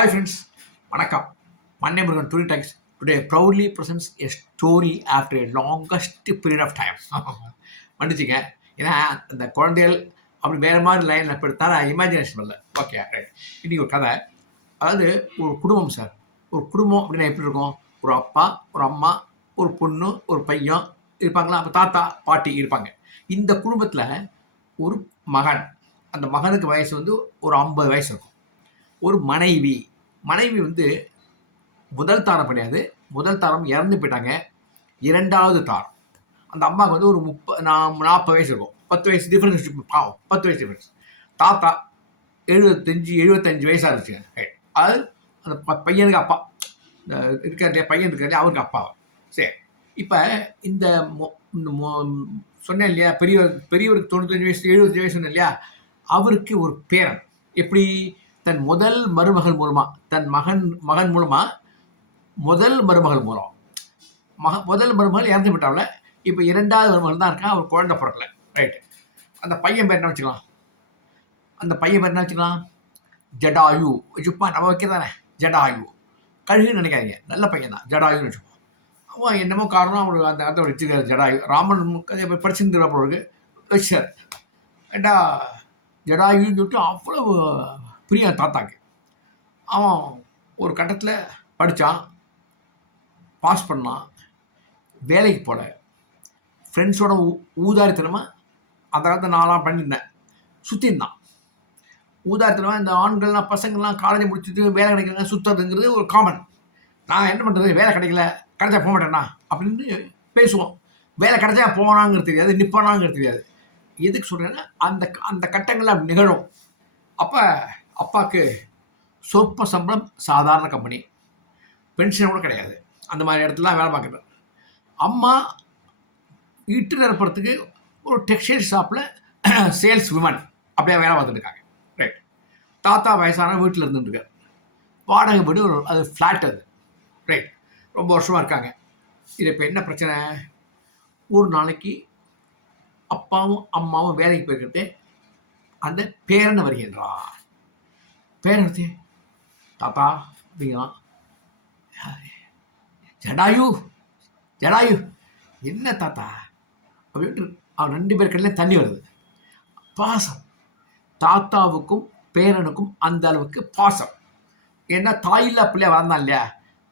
Hi friends, வணக்கம். Mannai Murugan tourist taxis today proudly presents a story after a longest period of time. மன்னிச்சுங்க. ஏன்னா அந்த குழந்தைகள் அப்படி வேற மாதிரி லைனில் படுத்தா இமேஜினேஷன் இல்லை. Okay right. இன்னைக்கு ஒரு கதை. அதாவது ஒரு குடும்பம் சார். ஒரு குடும்பம் அப்படின்னா எப்படி இருக்கும்? ஒரு அப்பா, ஒரு அம்மா, ஒரு பொண்ணு, ஒரு பையன் இருப்பாங்களா? அப்போ தாத்தா, பாட்டி இருப்பாங்க. இந்த குடும்பத்தில் ஒரு மகன். அந்த மகனுக்கு வயசு வந்து ஒரு 50 வயசு இருக்கும். ஒரு மனைவி வந்து முதல் தாரம் கிடையாது. முதல் தாரம் இறந்து போயிட்டாங்க. 2வது தாரம். அந்த அம்மாவுக்கு வந்து ஒரு 40 வயசு இருக்கும். 10 வயசு டிஃபரன்ஸ் பாவம். 10 வயசு டிஃபரன்ஸ். தாத்தா 75 வயசா இருந்துச்சுங்க. அது அந்த பையனுக்கு அப்பா. இந்த பையன் இருக்காரு அவருக்கு அப்பா. சரி. இப்போ இந்த சொன்னேன் இல்லையா, பெரியவருக்கு 95 வயசு 75 வயசு சொன்னேன் இல்லையா, அவருக்கு ஒரு பேரன். எப்படி? தன் முதல் மருமகள் மூலமா, தன் மகன் மூலமா முதல் மருமகள் மூலம் முதல் மருமகள் இறந்து விட்டாவில். இப்போ 2வது மருமகள் தான் இருக்கா. அவர் குழந்தை பிறக்கல. ரைட்டு. அந்த பையன் பேர் என்ன வச்சுக்கலாம்? ஜடாயு வச்சுப்பா. நம்ம வைக்கிறதானே ஜடாயு. கழுகுன்னு நினைக்காதீங்க. நல்ல பையன் தான். ஜடாயுன்னு வச்சுப்போம். அவன் என்னமோ காரணம் அவனுக்கு அந்த இடத்த வச்சுக்கிறார். ஜடாயு ராமன் படிச்சுருக்கிறப்பொழுது வச்சார். ஏண்டா ஜடாயுன்னு சொல்லிட்டு அவ்வளவு பிரியம் தாத்தாக்கு. அவன் ஒரு கட்டத்தில் படித்தான், பாஸ் பண்ணான், வேலைக்கு போல. ஃப்ரெண்ட்ஸோட ஊதாரித்தனமாக அந்த காலத்தில் நான்லாம் பண்ணியிருந்தேன், சுற்றிருந்தான். ஊதாரித்தனமாக இந்த ஆண்கள்லாம் பசங்கள்லாம் காலேஜ் முடிச்சுட்டு வேலை கிடைக்கலங்க சுற்றுறதுங்கிறது ஒரு காமன். நான் என்ன பண்ணுறது, வேலை கிடைக்கல, கிடைச்சா போக மாட்டேன்னா அப்படின்னு பேசுவோம். வேலை கிடைச்சா போனாங்கிறது தெரியாது, நிற்பானாங்கிறது தெரியாது. எதுக்கு சொல்கிறேன்னா அந்த அந்த கட்டங்களில் அப்படி நிகழும். அப்போ அப்பாவுக்கு சொற்ப சம்பளம், சாதாரண கம்பெனி, பென்ஷன் கூட கிடையாது. அந்த மாதிரி இடத்துலாம் வேலை பார்க்குறது. அம்மா இட்டு நிரப்புறதுக்கு ஒரு டெக்ஸ்டைல் ஷாப்பில் சேல்ஸ் விமன் அப்படியே வேலை பார்த்துட்டு இருக்காங்க. ரைட். தாத்தா வயசான வீட்டில் இருந்துட்டுருக்காரு. வாடகை வீடு, அது ஃப்ளாட் அது. ரைட். ரொம்ப வருஷமாக இருக்காங்க. இது இப்போ என்ன பிரச்சனை? ஒரு நாளைக்கு அப்பாவும் அம்மாவும் வேலைக்கு போய்கிட்டு அந்த பேரனை வருகின்றான். பேரன் தாத்தா அப்படிங்கிறான். ஜடாயு என்ன தாத்தா அப்படின்ட்டு அவன் 2 பேர் கடையில் தண்ணி வருது. பாசம். தாத்தாவுக்கும் பேரனுக்கும் அந்த அளவுக்கு பாசம். ஏன்னா தாயில்லா பிள்ளையா வளர்ந்தான் இல்லையா.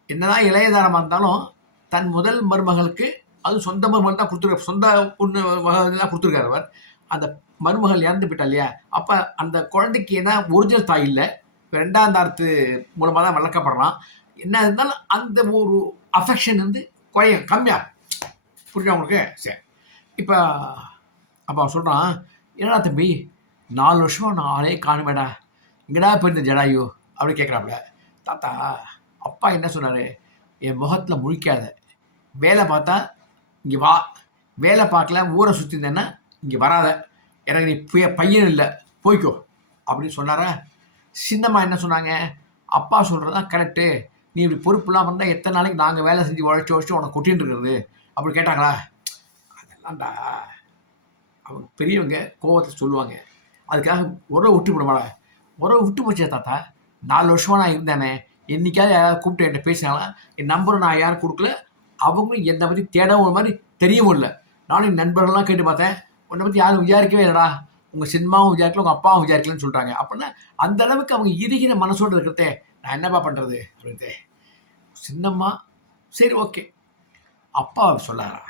என்னதான் இளையதாரமாக இருந்தாலும் தன் முதல் மருமகளுக்கு, அது சொந்த மருமகள் தான் கொடுத்துருக்காரு, சொந்த பொண்ணு தான் கொடுத்துருக்காரு அவர். அந்த மருமகள் இறந்து போயிட்டா இல்லையா. அப்போ அந்த குழந்தைக்கு என்ன ஒரிஜினல் தாய் இல்லை, 2ஆம் தாரத்து மூலமாக தான் வளர்க்கப்படுறான். என்ன இருந்தாலும் அந்த ஒரு அஃபெக்ஷன் வந்து குறையும், கம்மியாக. புரிஞ்சா உங்களுக்கு? சரி. இப்போ அப்போ அவன் சொல்கிறான், என்னடா தம்பி 4 வருஷமாக நான் ஆளே காணுமேடா, இங்கடா போயிருந்த ஜடாயு அப்படி கேட்குறாப்புல. தாத்தா அப்பா என்ன சொன்னார்? என் முகத்தில் முழிக்காத, வேலை பார்த்தா இங்கே வா, வேலை பார்க்கல ஊரை சுற்றி இருந்தேன்னா இங்கே வராத, எனக்கு நீ பையன் இல்லை, போய்க்கோ அப்படின்னு சொன்னாரா. சின்னம்மா என்ன சொன்னாங்க? அப்பா சொல்கிறது தான் கரெக்டு, நீ இப்படி பொறுப்புலாம் இருந்தால் எத்தனை நாளைக்கு நாங்கள் வேலை செஞ்சு உழைச்சி உனக்கு கொட்டின்னு இருக்கிறது அப்படி கேட்டாங்களா? அதெல்லாம்டா அவங்க பெரியவங்க கோவத்தை சொல்லுவாங்க. அதுக்காக உறவை விட்டு விடுவாடா. உறவை விட்டு போச்சே தாத்தா, 4 வருஷமாக நான் இருந்தேனே, என்றைக்காவது யாராவது கூப்பிட்டு என்கிட்ட பேசினாங்களா? என் நம்பரை நான் யாரும் கொடுக்கல, அவங்களும் என்னை பற்றி தேடவும் ஒரு மாதிரி தெரியவும் இல்லை. நானும் என் நண்பர்கள்லாம் கேட்டு பார்த்தேன், உன்னை பற்றி யாரும் விசாரிக்கவே இல்லைடா, உங்கள் சினிமாவும் விசாரிக்கல, உங்கள் அப்பாவும் விசாரிக்கலன்னு சொல்கிறாங்க. அப்படின்னா அந்த அளவுக்கு அவங்க இறுகின மனசோடு இருக்கிறதே, நான் என்னப்பா பண்ணுறது அப்படின்ட்டு. சின்னம்மா சரி ஓகே, அப்பா சொல்லாரா,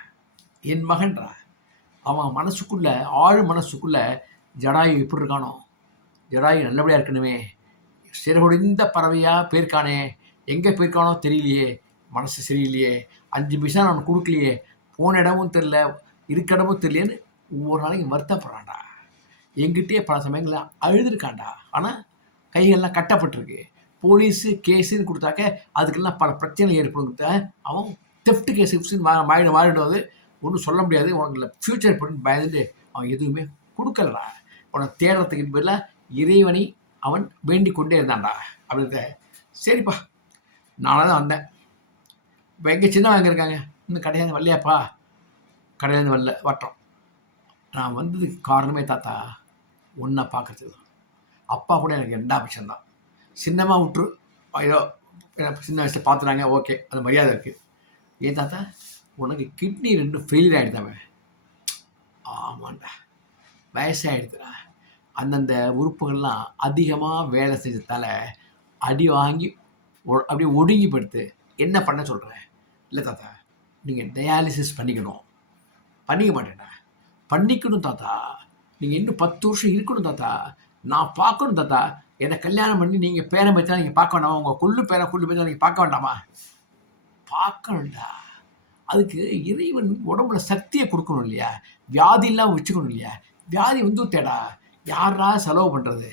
என் மகன்றா, அவன் மனசுக்குள்ள ஆழ் மனசுக்குள்ள ஜடாயு எப்படி இருக்கானோ, ஜடாயு நல்லபடியாக இருக்கணுமே, சிறகுடிந்த பறவையாக போயிருக்கானே, எங்கே போயிருக்கானோ தெரியலையே, மனசு சரியில்லையே, 5 பைசா நான் கொடுக்கலையே, போன இடமும் தெரில, இருக்க இடமும் தெரியலேன்னு ஒவ்வொரு நாளைக்கு வருத்தப்படுறான்டா. எங்கிட்டே பல சமயங்களில் அழுதுருக்கான்டா. ஆனால் கைகள்லாம் கட்டப்பட்டிருக்கு. போலீஸு கேஸுன்னு கொடுத்தாக்க அதுக்கெல்லாம் பல பிரச்சனை ஏற்படுத்த அவன் தெஃப்ட் கேஸு மாறிடுவது ஒன்றும் சொல்ல முடியாது, உனக்கு ஃப்யூச்சர் அப்படின்னு பயந்துட்டு அவன் எதுவுமே கொடுக்கலடா. உனக்கு தேடுறதுக்கு பதிலாக இறைவனை அவன் வேண்டிக் கொண்டே இருந்தான்டா அப்படின்ட்டு. சரிப்பா, நானாக தான் வந்தேன். இப்போ எங்கே சின்னவன் எங்கே இருக்காங்க? இன்னும் கடையாந்து வரலையாப்பா? கடையிலேருந்து வரல, வட்டோம். நான் வந்ததுக்கு காரணமே தாத்தா ஒன்றை பார்க்கறது தான். அப்பா கூட எனக்கு 2ஆம் பட்சம் தான். சின்னமாக விட்டுரு, ஏதோ சின்ன வயசில் பார்த்துறாங்க, ஓகே, அந்த மரியாதை இருக்குது. ஏன் தாத்தா உனக்கு கிட்னி 2 ஃபெயிலியர் ஆகிடுதாமே? ஆமாண்டா, வயசாகிடுதுடா. அந்தந்த உறுப்புகள்லாம் அதிகமாக வேலை செஞ்சதால அடி வாங்கி அப்படியே ஒடுங்கி படுத்து என்ன பண்ண சொல்கிறேன்? இல்லை தாத்தா, நீங்கள் டயாலிசிஸ் பண்ணிக்கணும். பண்ணிக்க மாட்டேன்டா. பண்ணிக்கணும் தாத்தா. நீங்கள் இன்னும் 10 வருஷம் இருக்கணும் தாத்தா. நான் பார்க்கணும் தாத்தா. என்னை கல்யாணம் பண்ணி நீங்கள் பேரன் பேச்சா நீங்கள் பார்க்க வேண்டாமா? உங்கள் கொள்ளு பேச்சா நீங்கள் பார்க்க வேண்டாமா? பார்க்கணும்டா. அதுக்கு இறைவன் உடம்புல சக்தியை கொடுக்கணும் இல்லையா? வியாதி இல்லாமல் வச்சுக்கணும் இல்லையா? வியாதி தேடா யாரா செலவு பண்ணுறது?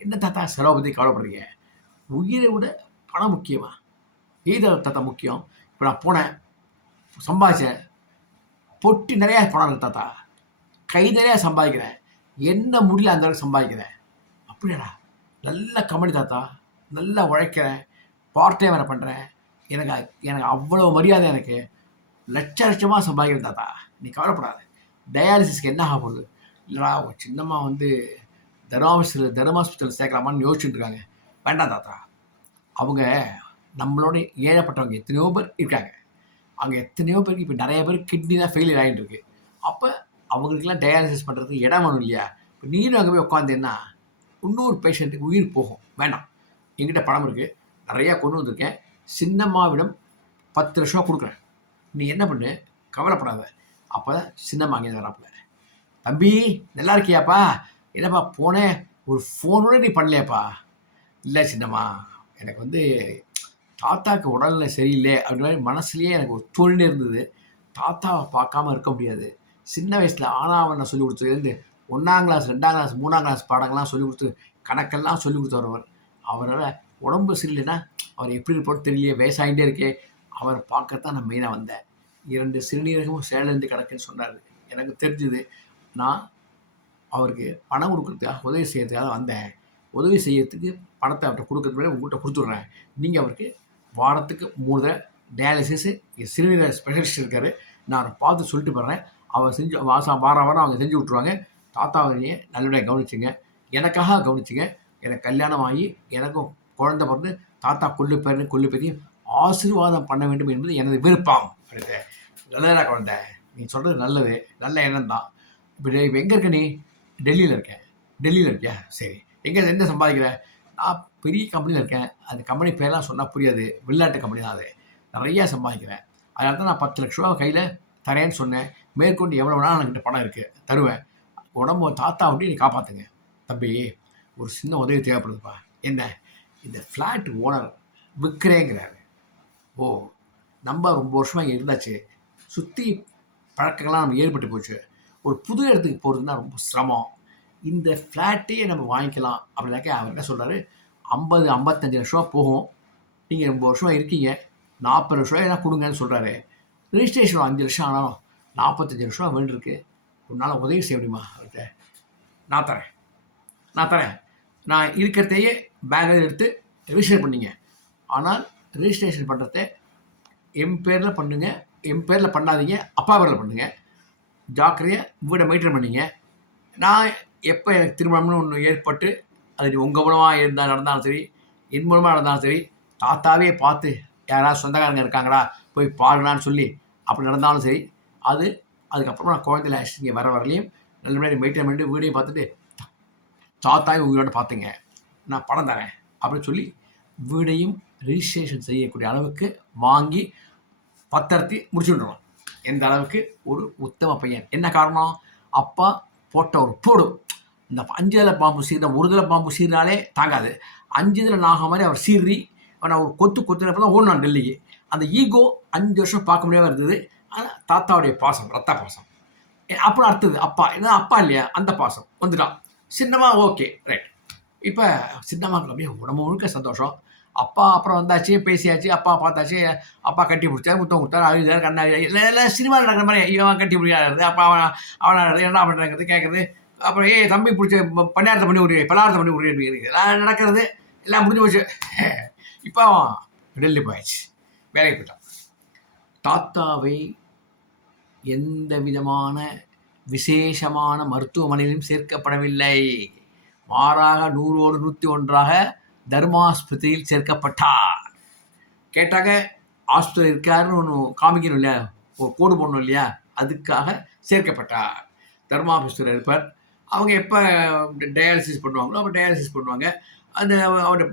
என்ன தாத்தா செலவு பற்றி கவலைப்படுறீங்க? உயிரை விட பணம் முக்கியமா? ஏதோ தாத்தா முக்கியம். இப்போ நான் போனேன், சம்பாதிச்சேன், பொட்டி நிறையா பணம் இருக்கு தாத்தா, கை நிறையா சம்பாதிக்கிறேன், என்ன முடியல அந்த அளவுக்கு சம்பாதிக்கிறேன். அப்படியாடா, நல்ல கம்பெனி தாத்தா, நல்லா உழைக்கிறேன், பார்ட் டைம் வேறு பண்ணுறேன், எனக்கு எனக்கு அவ்வளோ மரியாதை, எனக்கு லட்சமாக சம்பாதிக்கிறேன் தாத்தா, நீ கவலைப்படாது. டயாலிசிஸ்க்கு என்ன ஆக போகுது? இல்லைடா, ஒரு சின்னம்மா தர்மாஸ்பத்திரியில் சேர்க்கலாமான்னு யோசிச்சுட்டு இருக்காங்க. வேண்டாம் தாத்தா, அவங்க நம்மளோட ஏழப்பட்டவங்க எத்தனையோ பேர் இருக்காங்க. அங்கே எத்தனையோ பேருக்கு இப்போ நிறைய பேர் கிட்னி தான் ஃபெயிலியர் ஆகிட்டு இருக்கு. அப்போ அவங்களுக்கெல்லாம் டயாலிசிஸ் பண்ணுறதுக்கு இடம் வேணும் இல்லையா? இப்போ நீரும் அங்கே போய் உட்காந்தேன்னா இன்னொரு பேஷண்ட்டுக்கு உயிர் போகும். வேண்டாம், என்கிட்ட பணம் இருக்குது, நிறையா கொண்டு வந்திருக்கேன், சின்னம்மாவிடம் 10 லட்சம் கொடுக்குறேன், நீ என்ன பண்ணு, கவலைப்படாத. அப்போ தான் சின்னம்மா அங்கே வராப்புல. தம்பி நல்லா இருக்கியாப்பா? என்னப்பா போனேன், ஒரு ஃபோனோட நீ பண்ணலையாப்பா? இல்லை சின்னம்மா, எனக்கு தாத்தாவுக்கு உடல்நிலை சரியில்லை அப்படின்ற மாதிரி மனசுலேயே எனக்கு ஒரு தோல்னே இருந்தது. தாத்தாவை பார்க்காம இருக்க முடியாது. சின்ன வயசில் ஆனாவண்ண சொல்லிக் கொடுத்ததுலேருந்து 1ஆம் கிளாஸ் 2ஆம் கிளாஸ் 3ஆம் கிளாஸ் பாடங்கள்லாம் சொல்லிக் கொடுத்து கணக்கெல்லாம் சொல்லிக் கொடுத்தவர். அவரால் உடம்பு சரியில்லைன்னா அவர் எப்படி இருப்பான்னு தெரியலையே, வயசாகிட்டே இருக்கே, அவரை பார்க்கத்தான் நான் மெயினாக வந்தேன். 2 சிறுநீரகமும் செயலிழந்து கிடக்குன்னு சொன்னார். எனக்கு தெரிஞ்சுது. நான் அவருக்கு பணம் கொடுக்குறதுக்காக, உதவி செய்யறதுக்காக வந்தேன். உதவி செய்யறதுக்கு பணத்தை அவர்கிட்ட கொடுக்குறது முன்னாடி உங்கள்கிட்ட கொடுத்துட்றேன். நீங்கள் அவருக்கு வாரத்துக்கு 3 தடவை டயாலிசிஸு, சிறுநீரக ஸ்பெஷலிஸ்ட் இருக்கார், நான் அவரை பார்த்து சொல்லிட்டு போடுறேன். அவர் செஞ்சு வாரம் அவங்க செஞ்சு விட்ருவாங்க. தாத்தாவையே நல்லபடியாக கவனிச்சுங்க, எனக்காக கவனிச்சுங்க. எனக்கு கல்யாணம் ஆகி எனக்கும் குழந்தை பிறந்து தாத்தா கொள்ளு பேரையும் ஆசீர்வாதம் பண்ண வேண்டும் என்பது எனது விருப்பம். அப்படின்ட்டு நல்லதா குழந்தை, நீ சொல்கிறது நல்லது, நல்ல எண்ணம் தான். இப்போ எங்கே இருக்க நீ? டெல்லியில் இருக்கேன். டெல்லியில் இருக்கியா? சரி, என்ன சம்பாதிக்கிற? நான் பெரிய கம்பெனியில் இருக்கேன். அந்த கம்பெனி பேரெலாம் சொன்னால் புரியாது, வெளிநாட்டு கம்பெனி தான் அது. நிறையா சம்பாதிக்கிறேன். அதனால தான் நான் 10 லட்ச ரூபா கையில் தரேன்னு சொன்னேன். மேற்கொண்டு எவ்வளோ வேணாலும் என்கிட்ட பணம் இருக்குது, தருவேன். உடம்பு தாத்தா அப்படி நீ காப்பாற்றுங்க. தம்பி, ஒரு சின்ன உதவி தேவைப்படுதுப்பா. என்ன? இந்த ஃப்ளாட் ஓனர் விற்கிறேங்கிறாரு. ஓ, நம்ம ரொம்ப வருஷமாக இங்கே இருந்தாச்சு, சுற்றி பழக்கங்கள்லாம் நம்ம ஏற்பட்டு போச்சு. ஒரு புது இடத்துக்கு போகிறதுனா ரொம்ப சிரமம். இந்த ஃப்ளாட்டையே நம்ம வாங்கிக்கலாம் அப்படின்னாக்க அவர் என்ன சொல்கிறாரு, 50-55 லட்ச ரூபா போகும், நீங்கள் ரொம்ப வருஷமாக இருக்கீங்க, 40 லட்ச ரூபாய் தான் கொடுங்கன்னு சொல்கிறாரு. ரிஜிஸ்ட்ரேஷன் 5 லட்சம் ஆனாலும் 45 லட்ச ரூபா வேண்டியிருக்கு. உன்னால் உதவி செய்ய முடியுமா அவர்கிட்ட? நான் தரேன். நான் இருக்கிறதையே பேங்கில் எடுத்து ரிஜிஸ்டர் பண்ணிங்க. ஆனால் ரிஜிஸ்ட்ரேஷன் பண்ணுறத என் பேரில் பண்ணுங்க, என் பேரில் பண்ணாதீங்க, அப்பா பேரில் பண்ணுங்க. ஜாக்கிரதையாக வீடை மெயின்டைன் பண்ணிங்க. நான் எப்போ எனக்கு திருமணம்னு ஒன்று ஏற்பட்டு அது உங்கள் மூலமாக நடந்தாலும் சரி, என் மூலமாக நடந்தாலும் சரி, தாத்தாவே பார்த்து யாராவது சொந்தக்காரங்க இருக்காங்களா போய் பாருங்களான்னு சொல்லி அப்படி நடந்தாலும் சரி, அதுக்கப்புறமா நான் குழந்தைல இங்கே வரலையும் நல்லபடியாக மெயின்டைன் பண்ணிட்டு வீடையும் பார்த்துட்டு தாத்தாவே உயிரோட பார்த்துங்க, நான் பணம் தரேன் அப்படின்னு சொல்லி வீடையும் ரிஜிஸ்ட்ரேஷன் செய்யக்கூடிய அளவுக்கு வாங்கி பத்திரத்தை முடிச்சுட்டுருவோம். எந்த அளவுக்கு ஒரு உத்தம பையன். என்ன காரணம்? அப்பா போட்ட ஒரு போடு. இந்த 5 தலை பாம்பு சீர்னா 1 தலை பாம்பு சீர்னாலே தாங்காது. 5 தலை நாக மாதிரி அவர் சீறி நான் ஒரு கொத்துனப்போ தான் ஓடினான் டெல்லிக்கு. அந்த ஈகோ 5 வருஷம் பார்க்க முடியாமல் இருந்தது. ஆனால் தாத்தாவுடைய பாசம், ரத்த பாசம். அப்புறம் அடுத்தது அப்பா, ஏன்னா அப்பா இல்லையா, அந்த பாசம் வந்துட்டான். சின்னம்மா ஓகே ரைட். இப்போ சின்னம்மாவுக்கு அப்படியே உடம்பு முழுக்க சந்தோஷம். அப்பா அப்புறம் வந்தாச்சு, பேசியாச்சு, அப்பா பார்த்தாச்சு, அப்பா கட்டி பிடிச்சாரு, முத்தம் கொடுத்தாரு, அழுதாரு, கண்ணா எல்லாம் சினிமாவில் நடக்கிற மாதிரி இவன் கட்டி பிடிக்காது, அப்பா அவன் என்ன பண்ணுறது கேட்குறது, அப்புறம் தம்பி பிடிச்ச பணியாரத்தை பண்ணி விடுறீங்க, பலாரத்தை பண்ணி விடுறீங்க, எல்லாம் நடக்கிறது, எல்லாம் முடிஞ்சு போச்சு. இப்போ டெல்லி போயாச்சு, வேலைக்கு போயிட்டான். தாத்தாவை எந்த விதமான விசேஷமான மருத்துவமனையிலும் சேர்க்கப்படவில்லை. மாறாக 100 101 தர்மாஸ்பத்திரியில் சேர்க்கப்பட்டார். கேட்டாங்க, ஆஸ்பத்திரி இருக்காருன்னு ஒன்று காமிக்கணும் இல்லையா, ஒரு கோடு போடணும் இல்லையா, அதுக்காக சேர்க்கப்பட்டார். தர்மாஸ்பத்திரியில் இருப்பார். அவங்க எப்போ டயாலிசிஸ் பண்ணுவாங்களோ அப்போ டயாலிசிஸ் பண்ணுவாங்க. அந்த அவருடைய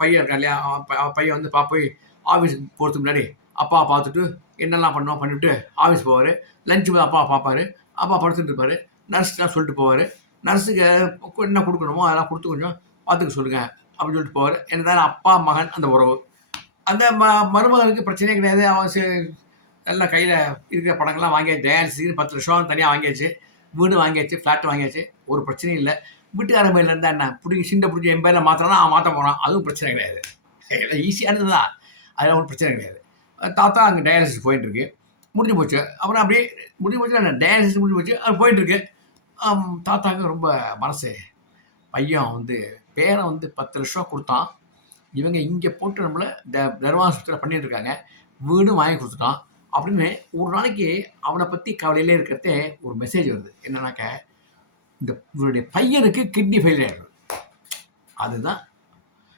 பையன் இருக்கான் இல்லையா, அவன் பையன் வந்து போய் ஆஃபீஸுக்கு போகிறதுக்கு முன்னாடி அப்பா பார்த்துட்டு என்னெல்லாம் பண்ணோம் பண்ணிவிட்டு ஆஃபீஸ் போவார். லஞ்சு அப்பா பார்ப்பார். அப்பா படுத்துட்டு இருப்பார். நர்ஸ்லாம் சொல்லிட்டு போவார். நர்ஸுக்கு என்ன கொடுக்கணுமோ அதெல்லாம் கொடுத்து கொஞ்சம் பார்த்துக்க சொல்லுங்கள் அப்படின்னு சொல்லிட்டு போவார். என்ன அப்பா மகன் அந்த உறவு. அந்த மருமகனுக்கு பிரச்சனையே கிடையாது. அவன் எல்லாம் கையில் இருக்கிற படங்கள்லாம் வாங்கியாச்சு. டயாலிசிஸ்க்கு 10 லட்சம் தனியாக வாங்கியாச்சு. வீடு வாங்கியாச்சு, ஃப்ளாட் வாங்கியாச்சு. ஒரு பிரச்சனையும் இல்லை. வீட்டுக்காரன் பேரில் இருந்தால் என்ன, சிண்டை பிடிச்சி என் பேரில் மாற்றினா அவன் மாற்ற போகிறான். அதுவும் பிரச்சனை கிடையாது. ஈஸியானது தான். அதெல்லாம் ஒன்றும் பிரச்சனை கிடையாது. தாத்தா அங்கே டயாலிசிஸ் போயிட்டுருக்கு. முடிஞ்சு போச்சு. அப்புறம் அப்படியே முடிஞ்சு போச்சு. டயாலிசிஸ் முடிஞ்சு போச்சு. அது போயிட்டுருக்கு. தாத்தாவுக்கு ரொம்ப மனசு. பையன் வந்து பேரன் வந்து 10 லட்சம் கொடுத்தான். இவங்க இங்கே போட்டு நம்மளை தர்மாஸ்பத்திரியில் பண்ணிட்டு இருக்காங்க. வீடும் வாங்கி கொடுத்துட்டான் அப்படின்னு ஒரு நாளைக்கு அவனை பற்றி கவலையிலே இருக்கிறதே ஒரு மெசேஜ் வருது. என்னன்னாக்க, இவருடைய பையனுக்கு கிட்னி ஃபெயிலியர் ஆகிடுது. அதுதான்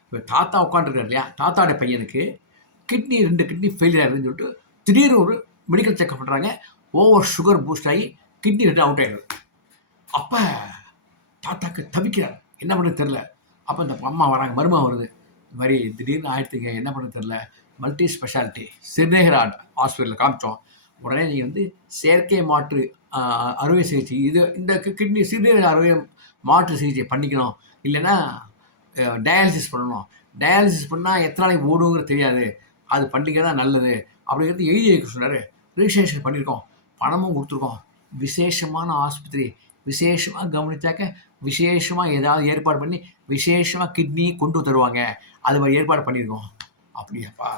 இப்போ தாத்தா உட்காந்துருக்காரு இல்லையா, தாத்தாவுடைய பையனுக்கு 2 கிட்னி ஃபெயிலியர் ஆகுதுன்னு சொல்லிட்டு திடீர்னு ஒரு மெடிக்கல் செக்அப் பண்ணுறாங்க. ஓவர் சுகர் பூஸ்ட் ஆகி கிட்னி 2 அவுட் ஆகிடுது. அப்போ தாத்தாக்கு தவிக்கிறார். என்ன பண்ணுறது தெரில. அப்போ இந்த அம்மா வராங்க, மருமகன் வருது. இந்த மாதிரி திடீர்னு ஆயிடுத்துங்க, என்ன பண்ணுறது தெரில. மல்டி ஸ்பெஷாலிட்டி சிறுநீரக ஹாஸ்பிட்டலில் காமிச்சோம். உடனே நீங்கள் வந்து செயற்கை மாற்று அறுவை சிகிச்சை, இந்த கிட்னி சிறுநீரக அறுவை மாற்று சிகிச்சை பண்ணிக்கணும், இல்லைன்னா டயாலிசிஸ் பண்ணணும். டயாலிசிஸ் பண்ணால் எத்தனை நாளைக்கு ஓடுங்கிறது தெரியாது, அது பண்ணிக்கிறது தான் நல்லது அப்படிங்கிறது எழுதி வைக்க சொன்னார். ரிஜிஸ்ட்ரேஷன் பண்ணியிருக்கோம், பணமும் கொடுத்துருக்கோம். விசேஷமான ஆஸ்பத்திரி, விசேஷமாக கவனித்தாக்க விசேஷமாக ஏதாவது ஏற்பாடு பண்ணி விசேஷமாக கிட்னி கொண்டு தருவாங்க. அது மாதிரி ஏற்பாடு பண்ணியிருக்கோம். அப்படியாப்பா,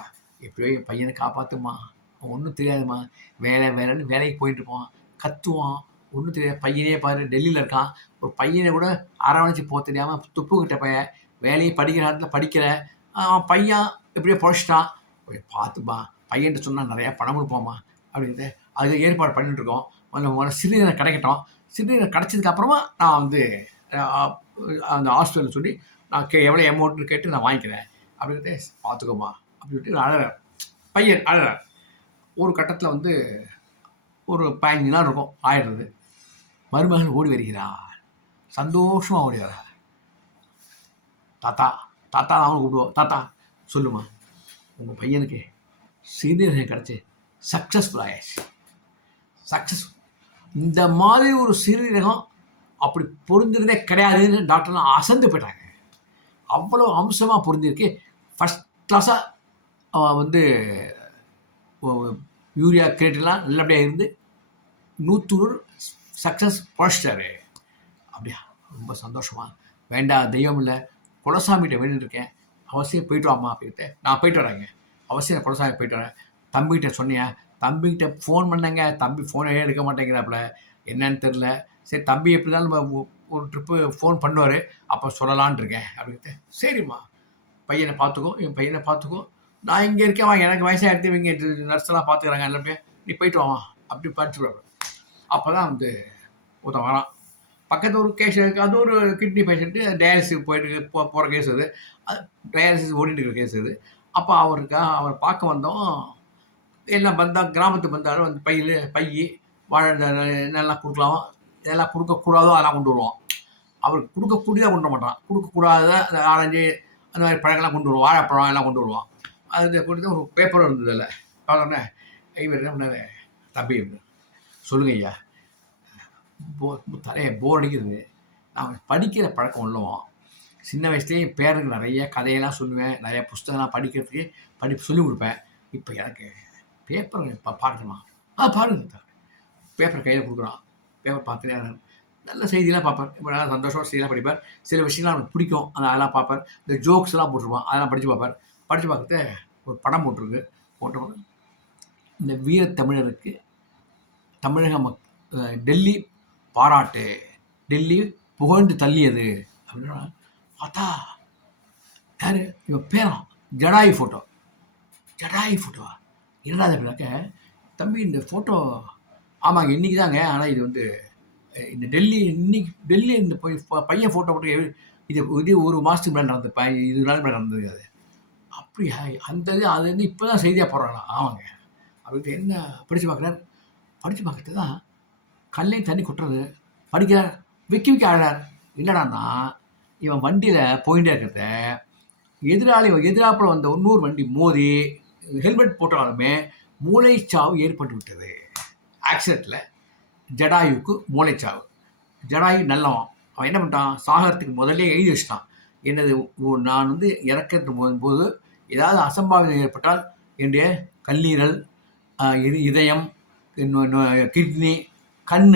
எப்படியோ என் பையனை காப்பாற்றுமா, அவன் ஒன்றும் தெரியாதுமா, வேலைன்னு வேலைக்கு போயிட்டுருப்பான், கத்துவான், ஒன்றும் தெரியாது. பையனே பாரு டெல்லியில் இருக்கான். ஒரு பையனை கூட அரவணைச்சி போக தெரியாமல் துப்புக்கிட்ட பையன், வேலையை படிக்கிற நேரத்தில் படிக்கல. அவன் பையன் எப்படியோ பொழைச்சிட்டான். பார்த்துப்பா, பையன்ட்டு சொன்னால் நிறையா பணம் கொடுப்போம்மா அப்படின்ட்டு அது ஏற்பாடு பண்ணிட்டுருக்கோம். சிறுநீரகம் கிடைக்கட்டும். சிறுநீரகம் கிடச்சதுக்கப்புறமா நான் வந்து அந்த ஹாஸ்பிட்டலில் சொல்லி நான் எவ்வளோ அமௌண்ட்னு கேட்டு நான் வாங்கிக்கிறேன் அப்படின்ட்டு பார்த்துக்கோமா அப்படின்ட்டு அழகிறார். பையன் அழகிறார். ஒரு கட்டத்தில் வந்து ஒரு 15 நாள் இருக்கும் ஆயிடுறது. மருமகன் ஓடி வருகிறார். சந்தோஷமாக ஓடி வர்றார். தாத்தா தாத்தா அவனை கூப்பிடுவோம். தாத்தா சொல்லுமா, உங்கள் பையனுக்கு சிறுநீரகம் கிடச்சி சக்ஸஸ்ஃபுல் ஆயாச்சு. சக்ஸஸ்ஃபுல். இந்த மாதிரி ஒரு சிறுநீரகம் அப்படி பொருந்திருந்தே கிடையாதுன்னு டாக்டர்லாம் அசந்து போயிட்டாங்க. அவ்வளோ அம்சமாக பொருந்திருக்கு. ஃபஸ்ட் கிளாஸாக வந்து யூரியா கிரேட்லாம் நல்லபடியாக இருந்து 100 சக்ஸஸ் பொழைச்சிட்டாரு. அப்படியா, ரொம்ப சந்தோஷமாக. வேண்டாம் தெய்வம் இல்லை, குலசாமிகிட்ட வேண்டியிருக்கேன், அவசியம் போயிட்டு வாம்மா அப்படின்ட்டு. நான் போயிட்டு வரேங்க, அவசியம் குலசாமி போயிட்டு வரேன். தம்பிகிட்ட சொன்னேன், தம்பிகிட்ட ஃபோன் பண்ணேங்க, தம்பி ஃபோனே எடுக்க மாட்டேங்கிறாப்புல, என்னன்னு தெரில. சரி, தம்பி எப்படி தான் நம்ம ஒரு ட்ரிப்பு ஃபோன் பண்ணுவார், அப்போ சொல்லலான் இருக்கேன் அப்படின்ட்டு. சரிம்மா, பையனை பார்த்துக்கோ, என் பையனை பார்த்துக்கோ, நான் இங்கே இருக்கேன், வாங்க, எனக்கு வயசாக எடுத்து இவங்க நர்ஸெல்லாம் பார்த்துக்கிறாங்க எல்லாமே, நீ போயிட்டு வாமா அப்படி படிச்சுடுவாங்க. அப்போ தான் வந்து ஒருத்தன் வரான். பக்கத்தில் ஒரு கேஸ் இருக்குது, அது ஒரு கிட்னி பேஷண்ட்டு டயாலிசிஸ் போயிட்டு போகிற கேஸ் அது டயாலிசிஸ் ஓடிட்டு இருக்கிற கேஸ் அது. அப்போ அவர் பார்க்க வந்தோம். எல்லாம் வந்தால் கிராமத்துக்கு வந்தாலும் வந்து பை வாழை என்னெல்லாம் கொடுக்கலாமோ இதெல்லாம் கொடுக்கக்கூடாதோ அதெல்லாம் கொண்டு வருவோம். அவர் கொடுக்கக்கூடியதாக கொண்டு வர மாட்டான், கொடுக்கக்கூடாத அந்த ஆரஞ்சு அந்த மாதிரி பழங்கள்லாம் கொண்டு வருவோம், வாழைப்பழம் எல்லாம் கொண்டு வருவோம். அது கொடுத்து ஒரு பேப்பரும் இருந்தது இல்லை. பார்த்தோன்னே இவர் என்ன பண்ணார், தம்பி சொல்லுங்க ஐயா, தலையை போர் அடிக்கிறது, நான் படிக்கிற பழக்கம் உள்ளவோம். சின்ன வயசுலேயே என் பேருக்கு நிறைய கதையெல்லாம் சொல்லுவேன், நிறைய புஸ்தகம்லாம் படிக்கிறதுக்கு சொல்லிக் கொடுப்பேன். இப்போ எனக்கு பேப்பர் பார்க்கணுமா, பாருங்க. பேப்பர் கையில் கொடுக்குறான். பேப்பர் பார்த்துட்டு நல்ல செய்தியெல்லாம் பார்ப்பார். இப்போ நல்லா சந்தோஷமாக செய்தியெல்லாம் படிப்பார். சில விஷயம்லாம் அவனுக்கு பிடிக்கும், அதெல்லாம் பார்ப்பார். இந்த ஜோக்ஸ்லாம் போட்டிருப்பான், அதெல்லாம் படித்து பார்ப்பார். படித்து பார்க்குறது ஒரு படம் போட்டவங்க இந்த வீரத்தமிழருக்கு தமிழக டெல்லி பாராட்டு, டெல்லி புகழ்ந்து தள்ளியது அப்படின்னா பார்த்தா யார் இவன் பேரான், ஜடாயு ஃபோட்டோவா என்னடா அப்படின்னாக்க, தம்பி இந்த ஃபோட்டோ ஆமாங்க இன்றைக்கி தாங்க, ஆனால் இது வந்து இந்த டெல்லி இந்த பையன் ஃபோட்டோ போட்டு இது இது ஒரு மாதத்துக்கு முன்னாடி நடந்தது, 20 நாள் முன்னாடி நடந்தது அது. அப்படியா? அந்த இது அது வந்து இப்போ தான் செய்தியாக போடுறாங்களா? ஆமாங்க. அப்படின்ட்டு என்ன படித்து பார்க்குறாரு. படித்து பார்க்குறது தான் கண்லேயும் தண்ணி கொட்டுறது. படிக்கிறார், விக்கி விக்கி ஆடுறார். என்னடான்னா, இவன் வண்டியில் போயிட்டே இருக்கிறத எதிராப்புல வந்த இன்னொரு வண்டி மோதி ஹெல்மெட் போட்டாலுமே மூளைச்சாவு ஏற்பட்டு விட்டது. ஆக்சிடெண்ட்டில் ஜடாயுவுக்கு மூளைச்சாவு. ஜடாயு நல்லவன். அவன் என்ன பண்ணிட்டான், சாகரத்துக்கு முதல்ல எழுதி வச்சிட்டான். என்னது, நான் வந்து இறக்கத்து போது ஏதாவது அசம்பாவிதம் ஏற்பட்டால் என்னுடைய கல்லீரல், இதயம், கிட்னி, கண்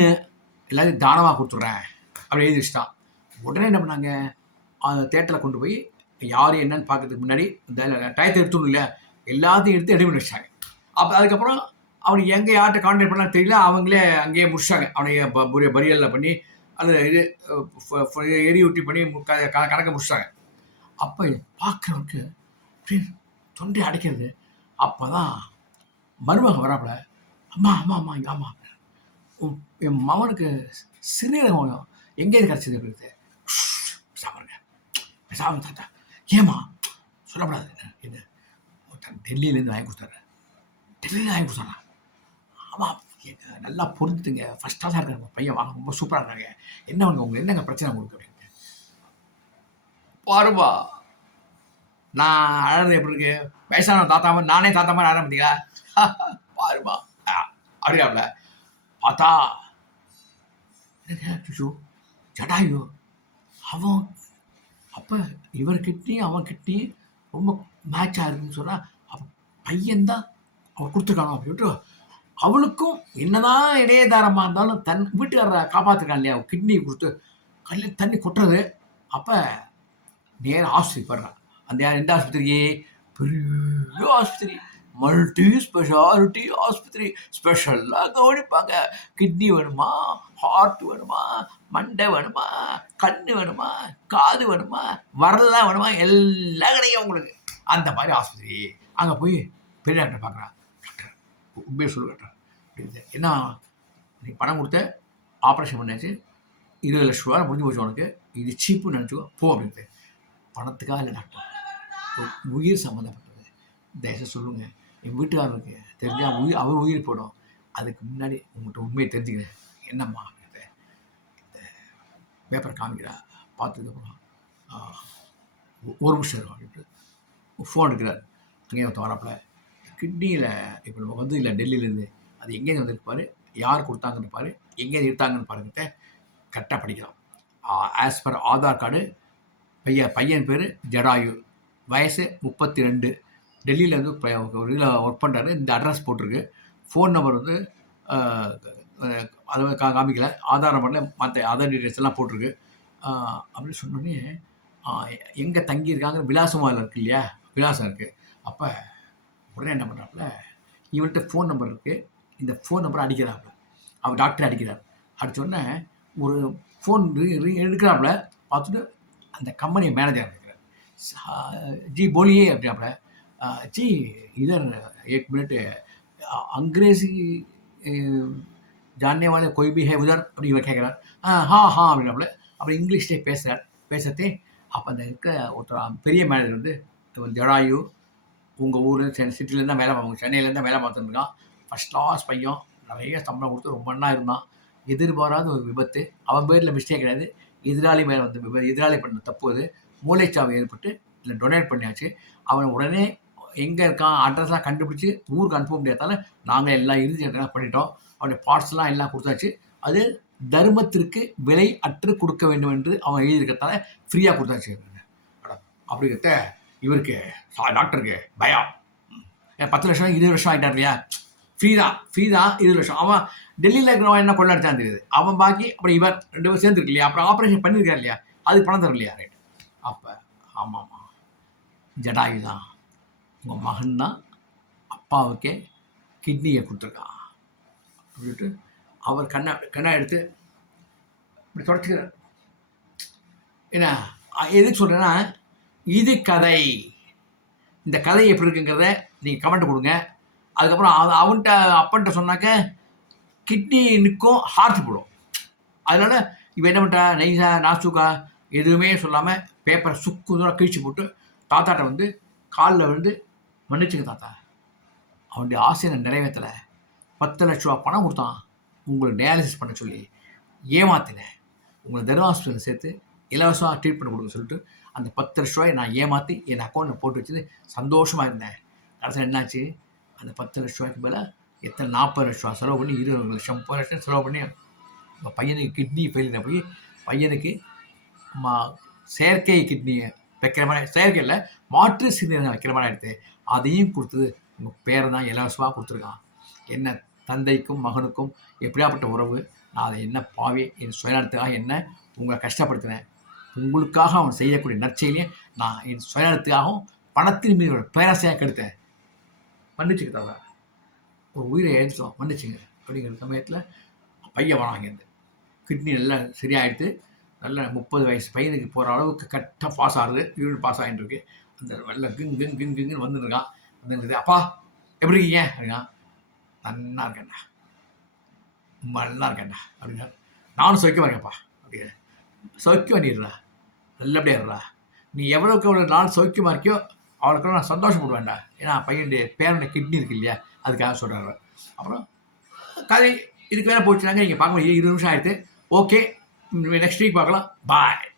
எல்லாத்தையும் தானமாக கொடுத்துட்றேன் அப்படி எழுதி வச்சிட்டான். உடனே என்ன பண்ணாங்க, அந்த தேட்டரில் கொண்டு போய் யார் என்னன்னு பார்க்கறதுக்கு முன்னாடி இந்த டயத்தை எடுத்துணும் இல்லையா, எல்லாத்தையும் எடுத்து ரெடி பண்ணி வச்சாங்க. அப்போ அதுக்கப்புறம் அவனுக்கு எங்கே யார்கிட்ட கான்டாக்ட் பண்ணால் தெரியல, அவங்களே அங்கேயே முடிச்சாங்க. அவனை பரியலில் பண்ணி அது இது எரியூட்டி பண்ணி கணக்க முடிச்சாங்க. அப்போ பார்க்குறவனுக்கு தொண்டை அடைக்கிறது. அப்போ தான் மருமகன் வராப்புல, அம்மா அம்மா அம்மா இங்கே ஆமாம், என் மகனுக்கு சிறுநீரகம் எங்கேயிருந்து கிடச்சிது அப்படின்றது. சாப்பிடுங்க சாப்பிடு தாத்தா. ஏமா சொல்லப்படாது, என்ன டெல்லியிலேருந்து வாங்கி கொடுத்தாரு. டெல்லியில் வாங்கி கொடுத்தாரா? ஆமாம், நல்லா பொருந்துங்க, ஃபஸ்ட் கிளாஸாக இருக்காங்க பையன், வாங்க ரொம்ப சூப்பராக இருக்காங்க. என்ன உங்களுக்கு என்னங்க பிரச்சனை உங்களுக்கு அப்படின்ட்டு. பாருப்பா, நான் அழகு எப்படி இருக்கு, வயசான தாத்தா மாதிரி நானே தாத்தா மாதிரி ஆரம்பித்தீங்களா? பாருப்பா அப்படியாப்ல பார்த்தா ஜடாயு அவன் அப்போ இவர் கிட்னி அவன் கிட்னி ரொம்ப மேட்ச் ஆயிருக்குன்னு சொன்னால் அப்போ பையன்தான் அவன் கொடுத்துருக்கானோ அப்படின்ட்டு அவளுக்கும் என்னதான் இடையதாரமாக இருந்தாலும் தன் வீட்டுக்காரரை காப்பாற்றிருக்கான் இல்லையா, கிட்னி கொடுத்து கல்லில் தண்ணி கொட்டுறது. அப்போ நேரம் ஆஸ்பத்திரி போடுறான். அந்த எந்த ஆஸ்பத்திரிக்கு, பெரிய ஆஸ்பத்திரி, மல்டி ஸ்பெஷாலிட்டி ஆஸ்பத்திரி, ஸ்பெஷலாக கவனிப்பாங்க. கிட்னி வேணுமா, ஹார்ட் வேணுமா, மண்டை வேணுமா, கண் வேணுமா, காது வேணுமா, வரலாம் வேணுமா, எல்லாம் கிடைக்கும் உங்களுக்கு. அந்த மாதிரி ஆஸ்பத்திரி. அங்கே போய் பெரிய டாக்டர் பார்க்குறான். டாக்டர் உண்மையை சொல்லு டாக்டர் அப்படின்னு. என்ன, நீ பணம் கொடுத்த ஆப்ரேஷன் பண்ணியாச்சு, 20 லட்ச ரூபா முடிஞ்சு போச்சு, உனக்கு இது சீப்புன்னு நினச்சிக்கோ போ அப்படின்ட்டு. பணத்துக்காக இல்லை டாக்டர், உயிர் சம்மந்தப்பட்டது, தயவுசெய்து சொல்லுங்கள், என் வீட்டுக்காரருக்கு தெரிஞ்சால் அவர் உயிர் போடும். அதுக்கு முன்னாடி உங்கள்கிட்ட உண்மையை தெரிஞ்சுக்கிறேன். என்னம்மா இந்த பேப்பரை காமிக்கிறா. பார்த்ததுக்கப்புறம் ஒரு நிமிஷம் இருக்கும் அப்படின்ட்டு ஃபோன் எடுக்கிறார். அங்கேயே ஒருத்தன் வராப்பில், கிட்னியில் இப்போ நம்ம வந்து இல்லை டெல்லியிலேருந்து அது எங்கேருந்து வந்துருப்பார், யார் கொடுத்தாங்கன்னு பாரு, எங்கேருந்து எடுத்தாங்கன்னு பாருங்கிட்ட கரெக்டாக படிக்கலாம். ஆஸ் பர் ஆதார் கார்டு பையன் பேர் ஜடாயு, வயசு 32, டெல்லியில் வந்து ஒரு இதில் ஒர்க் பண்ணுறாரு. இந்த அட்ரஸ் போட்டிருக்கு. ஃபோன் நம்பர் வந்து அதை காமிக்கல, ஆதார் நம்பரில் மற்ற அதர் டீட்டெயில்ஸ் எல்லாம் போட்டிருக்கு. அப்படின்னு சொன்னோடனே எங்கே தங்கியிருக்காங்க விலாசமாக இருக்குது இல்லையா, விலாசம் இருக்குது. அப்போ உடனே என்ன பண்ணுறாப்புல, இவன்கிட்ட ஃபோன் நம்பர் இருக்குது, இந்த ஃபோன் நம்பரை அடிக்கிறாப்புல. அவர் டாக்டர் அடிக்கிறார். அடித்தோடனே ஒரு ஃபோன் எடுக்கிறாப்புல. பார்த்துட்டு அந்த கம்பெனி மேனேஜர் இருக்கிறார். जी बोलिए அப்படியாப்புல. जी इधर 1 मिनट अंग्रेजी जानने वाले कोई भी है उधर அப்படி இவர் கேட்குறார். हाँ हाँ அப்படின்னாப்புல. அப்படி இங்கிலீஷ்லேயே பேசுகிறார். பேசுகிறதே அப்போ அந்த இருக்க ஒருத்தர் பெரிய மேனேஜர் வந்து, ஜடாயு உங்கள் ஊர் சிட்டிலேருந்து தான் வேலை பார்ப்பாங்க, சென்னையிலேருந்து தான் வேலை பார்த்துருக்கான், ஃபஸ்ட் கிளாஸ் பையன், நிறைய சம்பளம் கொடுத்து ரொம்ப நல்லா இருந்தான். எதிர்பாராத ஒரு விபத்து, அவன் பேரில் மிஸ்டேக் கிடையாது, எதிராளி மேலே வந்து எதிராளி பண்ண தப்பு அது, மூளைச்சாவு ஏற்பட்டு இல்லை டொனேட் பண்ணியாச்சு. அவன் உடனே எங்கே இருக்கான் அட்ரஸ்லாம் கண்டுபிடிச்சி ஊருக்கு அனுப்ப முடியாதால நாங்கள் எல்லாம் இறுதி எல்லாம் பண்ணிட்டோம். அவனுடைய பார்ட்ஸ்லாம் எல்லாம் கொடுத்தாச்சு. அது தர்மத்திற்கு விலை அற்று கொடுக்க வேண்டும் என்று அவன் எழுதியிருக்கிறதால ஃப்ரீயாக கொடுத்தாச்சு. அப்படிங்கிறத இவருக்கு டாக்டருக்கு பயம். 10 லட்சம் 20 லட்சம் ஆகிட்டார் இல்லையா, ஃப்ரீ தான் 20 லட்சம். அவன் டெல்லியில் இருக்கிறவன் என்ன கொள்ளடிச்சான் தெரியுது, அவன் பாக்கி அப்புறம் இவர் 2 பேரும் சேர்ந்துருக்கு இல்லையா, அப்புறம் ஆப்ரேஷன் பண்ணியிருக்காரு இல்லையா, அதுக்கு பணம் தரும் இல்லையா, ரைட். அப்போ ஆமாம்மா, ஜடாயு தான் உங்கள் மகன் தான் அப்பாவுக்கே கிட்னியை கொடுத்துருக்கான் அப்படின்ட்டு அவர் கண்ணை எடுத்து இப்படி தொடச்சிக்கிறார். ஏன்னா எதுக்கு சொல்கிறேன்னா, இது கதை. இந்த கதை எப்படி இருக்குங்கிறத நீங்கள் கமெண்ட் கொடுங்க. அதுக்கப்புறம் அவன்கிட்ட அப்பன்ட்ட சொன்னாக்க கிட்னி நிற்கும், ஹார்ட் போடும். அதனால் இவன் என்ன பண்ணிட்டா, நைஸா நாசூக்கா எதுவுமே சொல்லாமல் பேப்பரை சுக்கு தூரம் கிழிச்சு போட்டு தாத்தாட்ட வந்து காலில் விழுந்து மன்னிச்சுங்க தாத்தா, அவனுடைய ஆசையை நிறைவேற்றலை, 10,00,000 பணம் கொடுத்தான் உங்களை டயாலிசிஸ் பண்ண சொல்லி, ஏமாத்தினேன், உங்களை தர்ம ஹாஸ்பிட்டலில் சேர்த்து இலவசமாக ட்ரீட்மெண்ட் கொடுக்க சொல்லிட்டு அந்த 10,00,000 நான் ஏமாற்றி என் அக்கௌண்ட்டில் போட்டு வச்சு சந்தோஷமாக இருந்தேன். கடைசியில் என்னாச்சு, அந்த 10,00,000 மேலே எத்தனை 40,00,000 செலவு பண்ணி 20,00,000 30,00,000 செலவு பண்ணி உங்கள் பையனுக்கு கிட்னி ஃபெயிலியர் போய் பையனுக்கு செயற்கை கிட்னியை வைக்கிற மாதிரி, செயற்கை இல்லை மாற்று சிறுநீரகம் வைக்கிற மாதிரி எடுத்து அதையும் கொடுத்தது உங்கள் பேரை தான் இலவசமாக கொடுத்துருக்கான். என்ன தந்தைக்கும் மகனுக்கும் எப்படியாப்பட்ட உறவு, நான் அதை என்ன பாவி என் சுயநலத்துக்காக என்ன உங்களை கஷ்டப்படுத்தினேன், உங்களுக்காக அவன் செய்யக்கூடிய நற்செயலையும் நான் என் சுயநலத்துக்காகவும் பணத்தின் மீது பேராசையாக கெடுத்தேன், மன்னிச்சுக்க தவிர ஒரு உயிரை எழுதிட்டோம் மன்னிச்சுங்க அப்படிங்கிற சமயத்தில் பையன் வாங்கிருந்து கிட்னி நல்லா சரியாயிடுத்து, நல்ல 30 வயசு பையனுக்கு போகிற அளவுக்கு கரெக்டாக பாஸ் ஆகுது, யூனிட் பாஸ் ஆகிட்டு இருக்கு. அந்த வெள்ள கிங்குன்னு வந்துருக்கான். வந்துருக்குது, அப்பா எப்படி இருக்கீங்க அப்படின்னா, நல்லா இருக்கேன்டா, நல்லா இருக்கேன்டா அப்படின்னா, நானும் சௌக்கியமாக இருக்கேன்ப்பா அப்படிங்கிற, சௌக்கியம் பண்ணிடுறா, நல்லபடியாக இருடா, நீ எவ்வளோக்கு எவ்வளோ நாள் சௌக்கியமாக இருக்கியோ அவளுக்கு நான் சந்தோஷப்படுவேன்டா, ஏன்னா பையனுடைய பேரனுடைய கிட்னி இருக்கு இல்லையா, அதுக்காக சொல்கிறாரு. அப்புறம் கதை இதுக்கு வேலை போச்சுனாங்க, நீங்கள் பார்க்க 20 நிமிஷம் ஆகிடுது. ஓகே, நெக்ஸ்ட் வீக் பார்க்கலாம், பாய்.